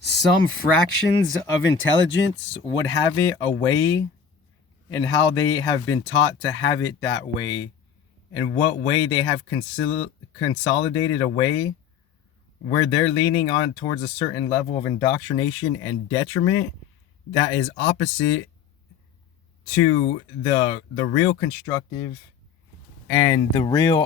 some fractions of intelligence would have it a way, and how they have been taught to have it that way, and what way they have consolidated a way where they're leaning on towards a certain level of indoctrination and detriment that is opposite to the real constructive and the real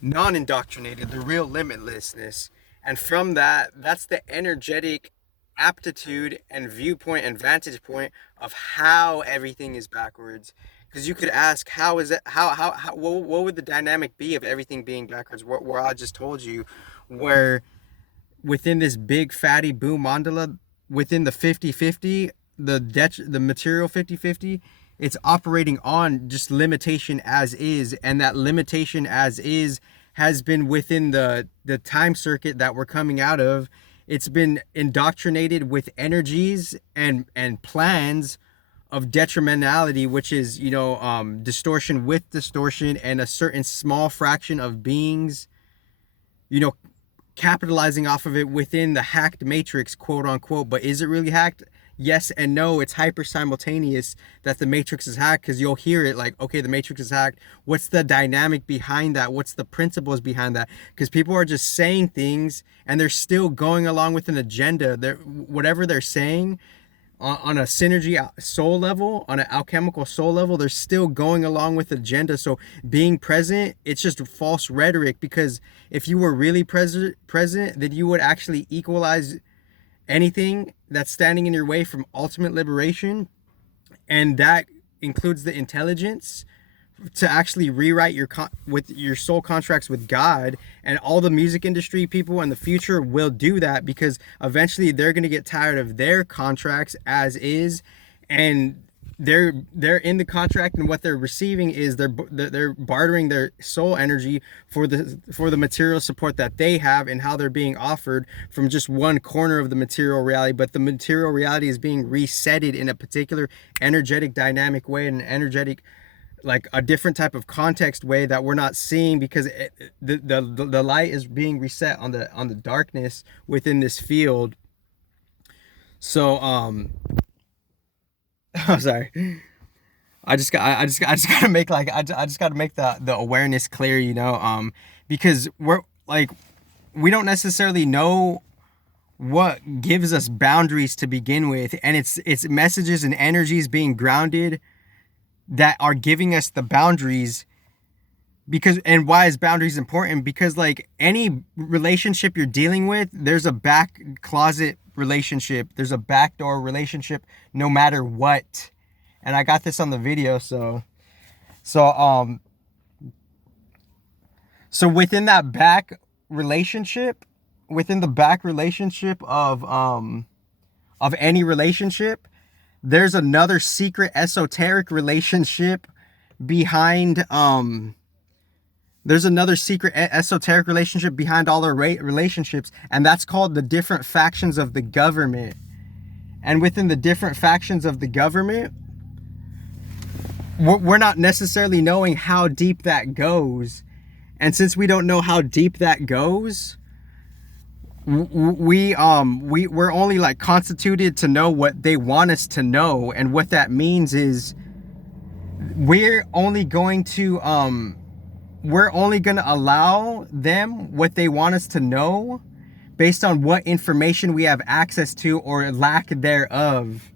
non-indoctrinated, the real limitlessness. And from that, that's the energetic aptitude and viewpoint and vantage point of how everything is backwards. Because you could ask, how is it, how what would the dynamic be of everything being backwards? Where I just told you, where within this big fatty boom mandala, within the 50-50, the material 50-50, it's operating on just limitation as is, and that limitation as is has been within the time circuit that we're coming out of. It's been indoctrinated with energies and plans of detrimentality, which is, distortion with distortion, and a certain small fraction of beings, capitalizing off of it within the hacked matrix, quote unquote. But is it really hacked? Yes and no. It's hyper simultaneous that the matrix is hacked, because you'll hear it like, okay, the matrix is hacked. What's the dynamic behind that? What's the principles behind that? Because people are just saying things and they're still going along with an agenda. Whatever they're saying on a synergy soul level, on an alchemical soul level, they're still going along with the agenda. So being present, it's just false rhetoric, because if you were really present, then you would actually equalize anything that's standing in your way from ultimate liberation. And that includes the intelligence to actually rewrite with your soul contracts with God. And all the music industry people in the future will do that, because eventually they're going to get tired of their contracts as is, and they're in the contract, and what they're receiving is they're bartering their soul energy for the material support that they have, and how they're being offered from just one corner of the material reality. But the material reality is being resetted in a particular energetic dynamic way, and an energetic, like a different type of context way that we're not seeing, because the light is being reset on the darkness within this field. So oh, sorry. I just gotta make, like, I just gotta make the awareness clear, because we don't necessarily know what gives us boundaries to begin with, and it's messages and energies being grounded that are giving us the boundaries. Because, and why is boundaries important? Because, like, any relationship you're dealing with, there's a back closet relationship, there's a backdoor relationship, no matter what. And I got this on the video. So within that back relationship, within the back relationship of any relationship, there's another secret esoteric relationship behind there's another secret esoteric relationship behind all our relationships, and that's called the different factions of the government. And within the different factions of the government, we're not necessarily knowing how deep that goes. And since we don't know how deep that goes, we're only, like, constituted to know what they want us to know. And what that means is we're only going to allow them what they want us to know based on what information we have access to, or lack thereof.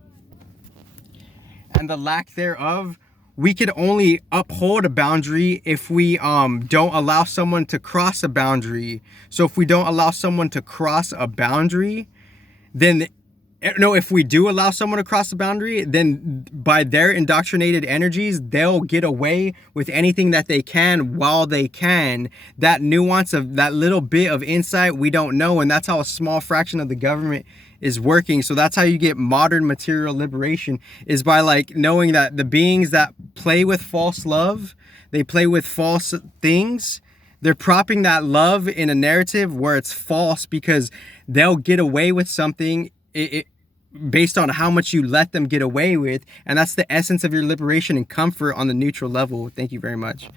And the lack thereof, we could only uphold a boundary if we don't allow someone to cross a boundary. So if we don't allow someone to cross a boundary, then no, if we do allow someone to cross the boundary, then by their indoctrinated energies, they'll get away with anything that they can while they can. That nuance of that little bit of insight, we don't know. And that's how a small fraction of the government is working. So that's how you get modern material liberation, is by, like, knowing that the beings that play with false love, they play with false things. They're propping that love in a narrative where it's false, because they'll get away with something based on how much you let them get away with. And that's the essence of your liberation and comfort on the neutral level. Thank you very much.